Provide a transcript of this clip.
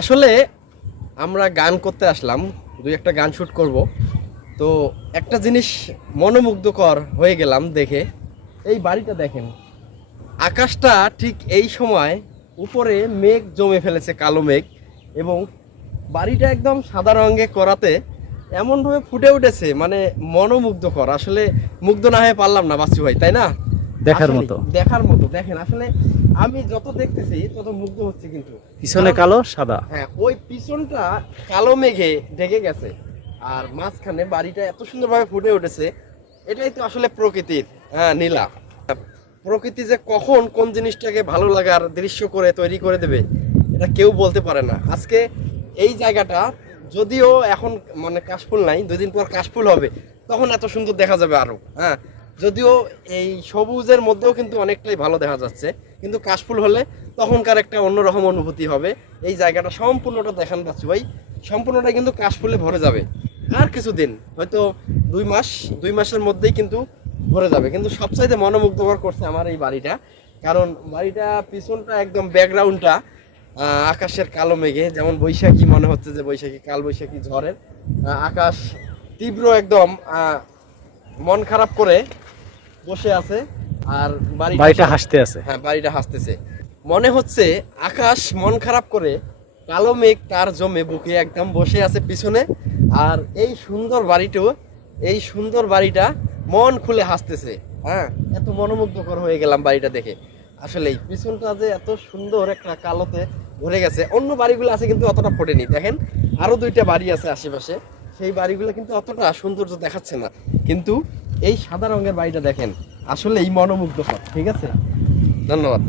আসলে আমরা গান করতে আসলাম, দুই একটা গান শুট করব। তো একটা জিনিস মনোমুগ্ধকর হয়ে গেলাম দেখে। এই বাড়িটা দেখেন, আকাশটা ঠিক এই সময় উপরে মেঘ জমে ফেলেছে, কালো মেঘ, এবং বাড়িটা একদম সাদা রঙে করাতে এমনভাবে ফুটে উঠেছে, মানে মনোমুগ্ধকর। আসলে মুগ্ধ না হয়ে পারলাম না বাচ্চু ভাই, তাই না? দেখার আসলেই মতো। দেখার মতো। দেখেন, আসলে আমি যত দেখতেছি তত মুগ্ধ হচ্ছে কিন্তু। পিছনে কারণ কালো সাদা। হ্যাঁ, ওই পিছনটা কালো মেঘে ঢেকে গেছে, আর মাঝখানে বাড়িটা এত সুন্দরভাবে ফুটে উঠেছে। এটাই তো আসলে প্রকৃতির নীলা। প্রকৃতি যে কখন কোন জিনিসটাকে ভালো লাগার দৃশ্য করে তৈরি করে দেবে, এটা কেউ বলতে পারে না। আজকে এই জায়গাটা যদিও এখন মানে কাশফুল নাই, 2 দিন পর কাশফুল হবে, তখন এত সুন্দর দেখা যাবে আরো। যদিও এই সবুজের মধ্যেও কিন্তু অনেকটাই ভালো দেখা যাচ্ছে, কিন্তু কাশফুল হলে তখনকার একটা অন্যরকম অনুভূতি হবে। এই জায়গাটা সম্পূর্ণটা দেখান বাচ্চু ভাই, সম্পূর্ণটা কিন্তু কাশফুলে ভরে যাবে। আর কিছুদিন, হয়তো 2 মাস, 2 মাসের মধ্যেই কিন্তু ভরে যাবে। কিন্তু সবচাইতে মনোমুগ্ধকর করছে আমার এই বাড়িটা, কারণ বাড়িটা পিছনটা একদম ব্যাকগ্রাউন্ডটা আকাশের কালো মেঘে, যেমন বৈশাখী, মনে হচ্ছে যে বৈশাখী, কাল বৈশাখী ঝড়ের আকাশ তীব্র একদম মন খারাপ করে বসে আছে। আর বাড়িটা হাসতে আছে। হ্যাঁ, বাড়িটা হাসতেছে। মনে হচ্ছে আকাশ মন খারাপ করে কালো মেঘ তার জমে বুকে একদম বসে আছে পিছনে। আর এই সুন্দর বাড়িটা মন খুলে হাসতেছে। এত মনোমুগ্ধকর হয়ে গেলাম বাড়িটা দেখে। আসলেই পিছনটা যে এত সুন্দর একটা কালোতে ভরে গেছে। অন্য বাড়িগুলো আছে কিন্তু অতটা ফোটেনি। দেখেন, আরো 2টা বাড়ি আছে আশেপাশে, সেই বাড়িগুলো কিন্তু অতটা সৌন্দর্য দেখাচ্ছে না। কিন্তু এই সাদা রঙের বাড়িটা দেখেন, আসলে এই মনোমুগ্ধকর। ঠিক আছে, ধন্যবাদ।